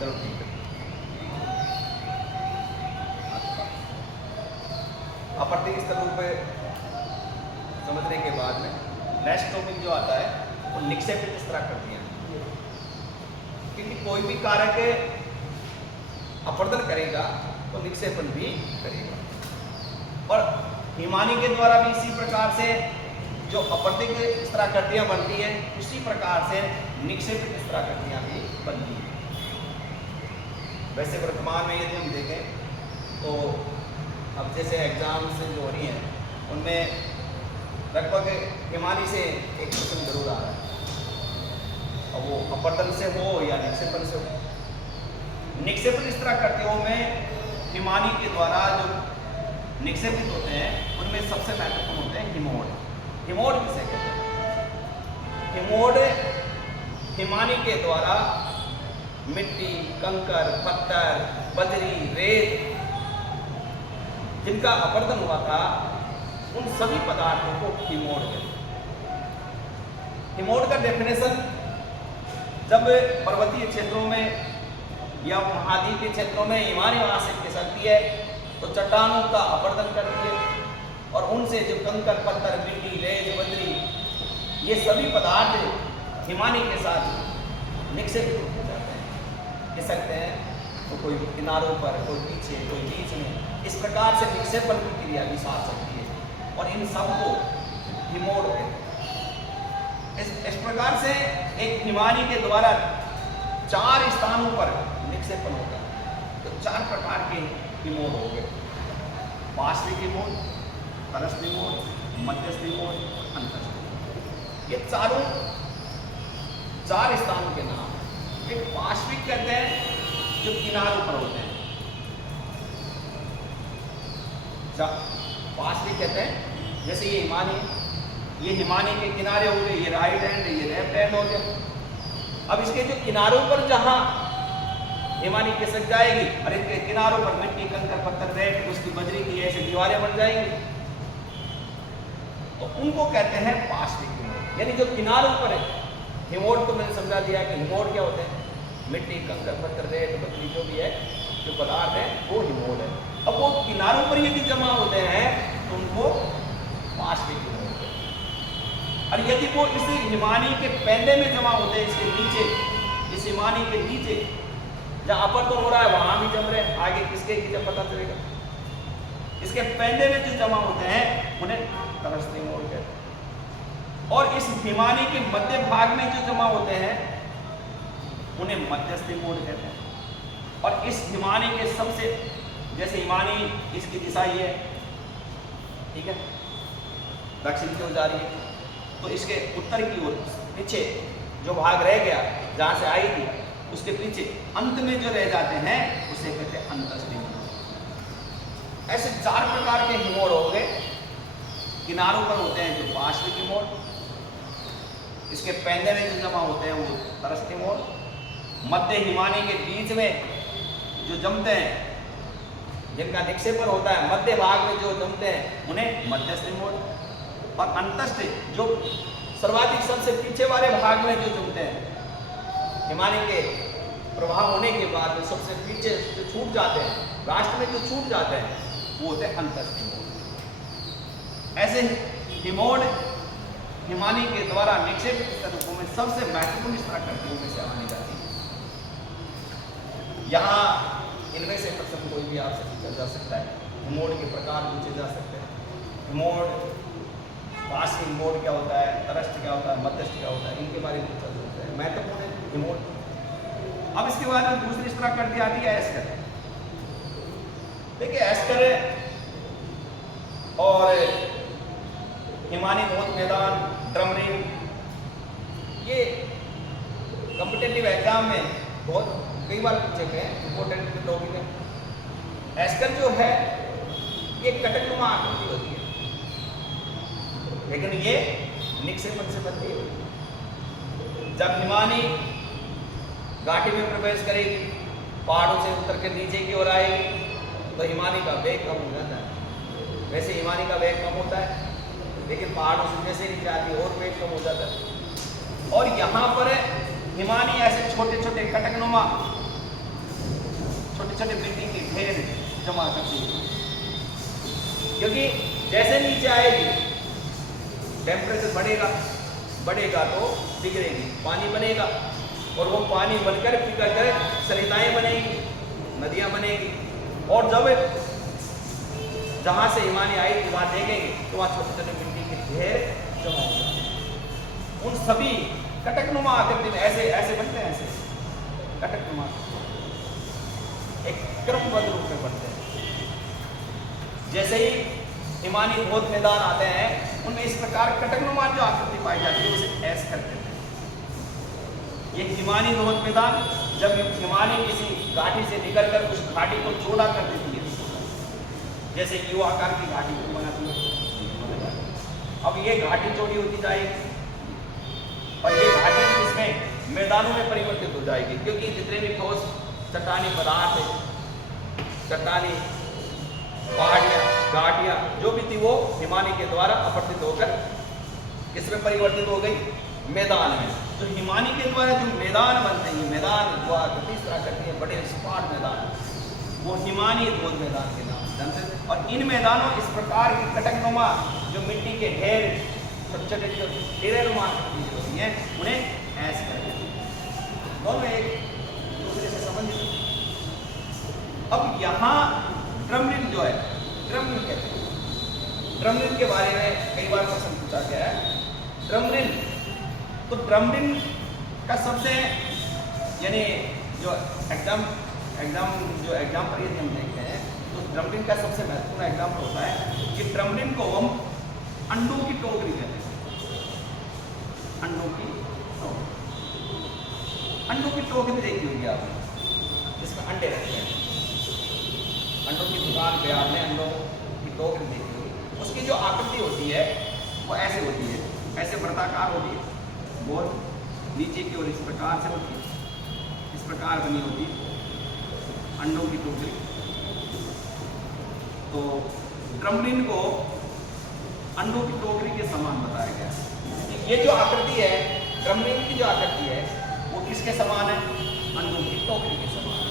चलो ठीक है। अपर्तिक स्तर रूप समझने के बाद में नेक्स्ट टॉपिक जो आता है वो निक्षेपित स्तराकृतियां, क्योंकि कोई भी कारक अपर्दन करेगा तो निक्षेपण भी करेगा। और हिमानी के द्वारा भी इसी प्रकार से जो अपर्तिक स्तराकृतियां बनती है उसी प्रकार से निक्षेपित स्तराकृतियां भी बनती है। वैसे वर्तमान में यदि हम देखें तो अब जैसे एग्जाम्स जो हो रही हैं उनमें लगभग हिमानी से एक क्वेश्चन जरूर आ रहा है, और वो अपर्दन से हो या निक्षेपण से हो। निक्षेपण स्तराकृतियों में हिमानी के द्वारा जो निक्षेपित होते हैं उनमें सबसे महत्वपूर्ण होते हैं हिमोड। हिमोड किसे कहते हैं? हिमोड हिमानी के द्वारा मिट्टी, कंकर, पत्थर, बजरी, रेत जिनका अपर्दन हुआ था उन सभी पदार्थों को हिमोड कहते हैं। हिमोड का डेफिनेशन जब पर्वतीय क्षेत्रों में या महाद्वीप के क्षेत्रों में हिमानी वहां से खिसकती है तो चट्टानों का अपर्दन करती है और उनसे जो कंकर, पत्थर, मिट्टी, रेत, बजरी ये सभी पदार्थ हिमानी के साथ निक्षेपित हो जाते हैं, खिसकते हैं। तो कोई किनारों पर, कोई पीछे, कोई बीच में, इस प्रकार से निक्षेपण की क्रिया भी साथ सकती है और इन सबको हिमोड कहते हैं। इस प्रकार से एक हिमानी के द्वारा 4 स्थानों पर निक्षेपण होगा। तो 4 प्रकार के हिमोड हो गए: पार्श्विक हिमोड, तटस्थ हिमोड, मध्यस्थ हिमोड, अंतस्थ हिमोड। ये चारों 4 स्थानों के नाम। एक पार्श्विक कहते हैं जो किनारों पर होते हैं। पार्श्विक कहते हैं जैसे ये हिमानी के किनारे हो गए, ये राइट हैंड, ये लेफ्ट हैंड हो गया। अब इसके जो किनारों पर जहां हिमानी खिसक जाएगी और इनके किनारों पर मिट्टी, कंकर, पत्थर, रेत, उसकी बजरी की ऐसी दीवारें बन जाएंगी तो उनको कहते हैं पार्श्विक हिमोड। यानी जो किनारों पर है, हिमोड तो मैंने समझा दिया कि हिमोड क्या होते हैं, मिट्टी, कंकर, पत्थर, रेत, बजरी जो भी है, जो पदार्थ है वो हिमोड है। अब वो किनारों पर यदि जमा होते हैं तो उनको पार्श्विक हिमोड कहते हैं। और यदि वो इस हिमानी के पैंदे में जमा होते हैं, इसके नीचे, इस हिमानी के नीचे जहां अपर्दन हो रहा है वहां भी जम रहे हैं, आगे किसके की जब पता चलेगा। इसके पैंदे में जो जमा होते हैं उन्हें तटस्थ हिमोड कहते हैं। और इस हिमानी के मध्य भाग में जो जमा होते हैं उन्हें मध्यस्थ हिमोड कहते हैं। और इस हिमानी के सबसे, जैसे हिमानी इसकी दिशा ये है, ठीक है, दक्षिण की ओर जा रही है, तो इसके उत्तर की ओर पीछे जो भाग रह गया जहां से आई थी उसके पीछे अंत में जो रह जाते हैं उसे कहते हैं अंतस्थ हिमोड। ऐसे 4 प्रकार के हिमोड हो गए। किनारों पर होते हैं जो पार्श्विक हिमोड, इसके पैंदे में जो जमा होते हैं वो तटस्थ हिमोड, मध्य हिमानी के बीच में जो जमते हैं जिनका निक्षेपण होता है, मध्य भाग में जो जमते हैं उन्हें मध्यस्थ हिमोड, और अंतस्थ जो सर्वाधिक सबसे पीछे वाले भाग में जो जमते हैं, हिमानी के प्रभाव होने के बाद में सबसे पीछे जो छूट जाते हैं, राष्ट्र में जो छूट जाते हैं वो होते हैं अंतस्थ हिमोड। ऐसे हिमोड हिमानी के द्वारा निक्षेपित रूपों में सबसे महत्वपूर्ण स्तराकृतियों में से मानी जाती है। यहाँ इनमें से प्रश्न कोई भी आपसे पूछा जा सकता है। हिमोड के प्रकार पूछे जा सकते हैं। हिमोड, पार्श्विक हिमोड क्या होता है, तटस्थ क्या होता है, मध्यस्थ क्या होता है, इनके बारे में पूछा जा सकता है। महत्वपूर्ण है हिमोड। अब इसके बाद में दूसरी स्तराकृति आती है एस्कर। देखिए एस्कर और हिमानी बहुत मैदान, ड्रम रिंग, ये कॉम्पिटिटिव एग्जाम में बहुत कई बार पूछे गए हैं, इंपॉर्टेंट टॉपिक है। एस्कर जो है ये कटकनुमा आकृति होती है, लेकिन ये निक्षेपण से बनती है। जब हिमानी घाटी में प्रवेश करेगी, पहाड़ों से उतर के नीचे की ओर आएगी तो हिमानी का वेग कम हो जाता है। वैसे हिमानी का वेग कम होता है, लेकिन पहाड़ों से जैसे नीचे आती है और वेग कम हो जाता है। और यहाँ पर हिमानी ऐसे छोटे छोटे कटकनुमा छोटे मिट्टी के ढेर जमा करती है, क्योंकि जैसे नीचे आएगी टेम्परेचर बढ़ेगा तो पिघलेगी, पानी बनेगा और वो पानी बनकर पिघल कर सरिताएं बनेगी, नदियां बनेगी। और जब जहां से हिमानी आई थी वहां देखेंगे तो वहां छोटे छोटे मिट्टी के ढेर जमा हो जाते हैं। उन सभी कटकनुमा आकृति में ऐसे ऐसे बनते हैं, ऐसे कटकनुमा एक क्रमबद्ध रूप में बनते हैं। जैसे ही हिमानी धोध मैदान आते हैं उनमें इस प्रकार कटकनुमा जो आकृति पाई जाती है उसे ऐस करते हैं। ये हिमानी धोध मैदान जब हिमानी किसी घाटी से निकलकर उस घाटी को चौड़ा कर देती है, जैसे यू आकार की घाटी को बनाती है, अब ये घाटी चौड़ी होती जाएगी और ये घाटी इसमें मैदानों में परिवर्तित हो जाएगी, क्योंकि जितने भी ठोस चट्टानी पदार्थ है, चट्टानी पहाड़ियाँ घाटियाँ जो भी थी वो हिमानी के द्वारा अपवर्तित होकर किसमें परिवर्तित हो गई, मैदान में। तो हिमानी के द्वारा जो मैदान बनते हैं, मैदान जो आकृति इस तरह करती है, बड़े सपाट मैदान, वो हिमानी धोध मैदान के नाम जानते हैं। और इन मैदानों इस प्रकार की कटकनुमा जो मिट्टी के ढेर छोटे छोटे जो ढेरेनुमा आकृति जो होती है उन्हें ऐस करते हैं, दोनों एक दूसरे से संबंधित। अब यहाँ ड्रमरिल जो है, ड्रमरिल कहते हैं, ड्रमरिल के बारे में कई बार प्रश्न पूछा गया है। ड्रमरिल, तो ड्रमरिल का सबसे यानी जो एग्जाम पर यदि हम देखते हैं तो ड्रमरिल का सबसे महत्वपूर्ण एग्जाम्पल होता है कि ड्रमरिल को हम अंडों की टोकरी कहते हैं। अंडों की टोकरी देखी होगी आपने, जिसमें अंडे रखते हैं। अंडों की दुकान पे आपने अंडों की टोकरी देखी होगी। उसकी जो आकृति होती है वो ऐसे होती है, ऐसे वृत्ताकार होती है, गोल नीचे की ओर इस प्रकार से होती है, इस प्रकार बनी होती है अंडों की टोकरी। तो ड्रमरिल को अंडों की टोकरी के समान बताया गया है। ये जो आकृति है, ड्रमरिल की जो आकृति है वो किसके समान है, अंडों की टोकरी के समान है।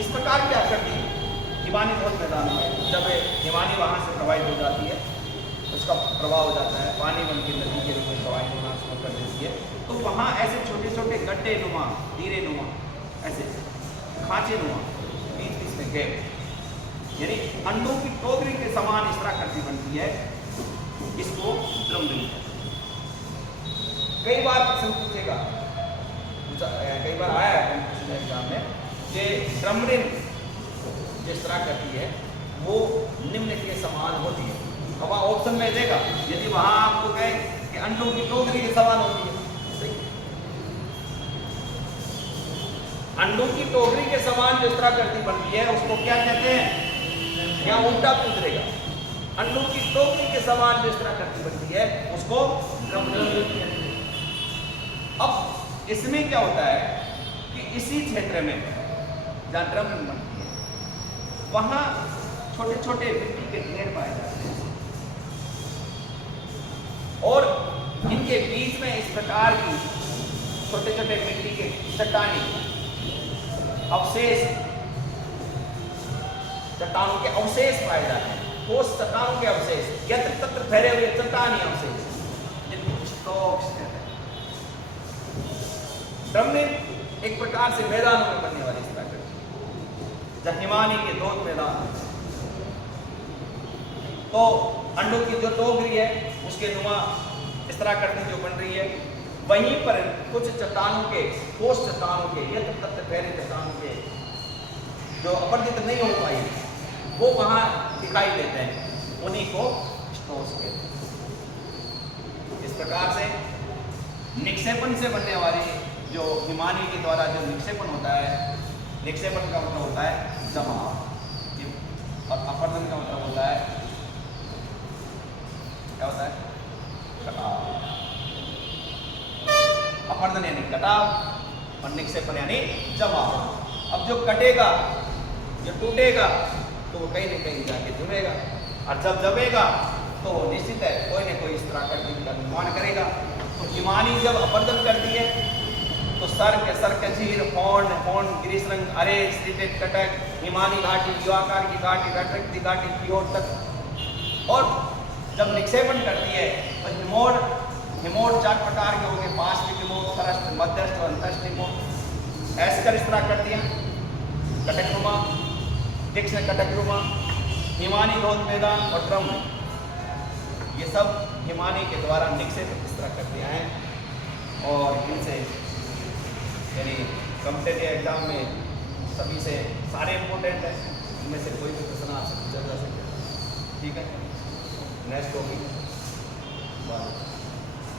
इस प्रकार की आकृति हिमानी धोध मैदान में जब हिमानी वहाँ से प्रवाहित हो जाती है, उसका प्रवाह हो जाता है, पानी बन के नदी के रूप में प्रवाहित होना शुरू कर देती है, तो वहाँ ऐसे छोटे छोटे गड्ढे नुमा, हीरे नुमा, ऐसे खांचे नुमा बीच बीच में गैप, यानी अंडों की टोकरी के समान इस तरह आकृति बनती है, इसको ड्रमरिल। कई बार प्रश्न पूछेगा, कई बार आया है एग्जाम में कि ड्रमरिल जिस तरह करती है वो निम्न के समान होती है। अब ऑप्शन में देगा, यदि वहां आपको कहे कि अंडों की टोकरी के समान होती है, अंडों की टोकरी के समान जिस तरह करती बनती है उसको क्या कहते हैं, यहाँ उल्टा पूछ देगा, अंडों की टोकरी के समान जिस तरह करती बनती है उसको ड्रमरिल कहते हैं। अब इसमें क्या होता है कि इसी क्षेत्र में जहाँ ड्रमरिल बनती है वहां छोटे छोटे मिट्टी के ढेर पाए जाते हैं और इनके बीच में इस प्रकार की छोटे छोटे मिट्टी के चट्टानी अवशेष, चट्टानों के अवशेष पाए जाते हैं। ठोस चट्टानों के अवशेष, यत्र तत्र फैले हुए चट्टानी अवशेष, जिनको स्टॉक्स कहते हैं। ड्रमरिल एक प्रकार से मैदानों में बनने वाली हिमानी के धोध मैदान, तो अंडों की जो टोकरी है उसके नुमा इस तरह करती जो बन रही है, वहीं पर कुछ चट्टानों के, ठोस चट्टानों के, यत्र तत्र फैले चट्टानों के जो अपवर्तित नहीं हो पाई वो वहां दिखाई देते हैं, उन्हीं को स्टोर्स कहते हैं। इस प्रकार से निक्षेपण से बनने वाली जो हिमानी के द्वारा जो निक्षेपण होता है, निक्षेपण का मतलब होता है जमाव, और अपवर्तन का मतलब होता है क्या होता है, कटाव। अपवर्तन यानी कटाव और निक्षेपण यानी जमाव। अब जो कटेगा, जो टूटेगा तो वो कहीं न कहीं जाके जुड़ेगा, और जब जमेगा तो निश्चित है कोई न कोई इस तरह का निर्माण करेगा। तो हिमानी जब अपवर्तन करती है तो तो सरकझीर, हॉर्न, गिरिशृंग, अरे, स्ट्रिपेट कटक, हिमानी घाटी, युवाकार की घाटी, रटक की घाटी, क्योर तक। और जब निक्षेपण करती है तो हिमोड 4 प्रकार के होंगे, पार्श्विक हिमोड, थरस्ट, मध्यस्थ और अंतस्थ हिमोड। ऐसे कर इस तरह करती हैं, कटकनुमा, तीक्ष्ण कटकनुमा, हिमानी ग्रोथ मैदान और ड्रम। ये सब हिमानी के द्वारा निक्षेप इस तरह करते हैं और इनसे यानी कॉम्पिटेटिव एग्जाम में सभी से सारे इम्पोर्टेंट हैं, इनमें से कोई भी प्रश्न आपसे पूछा जा सकता है। ठीक है, नेक्स्ट होगी बात।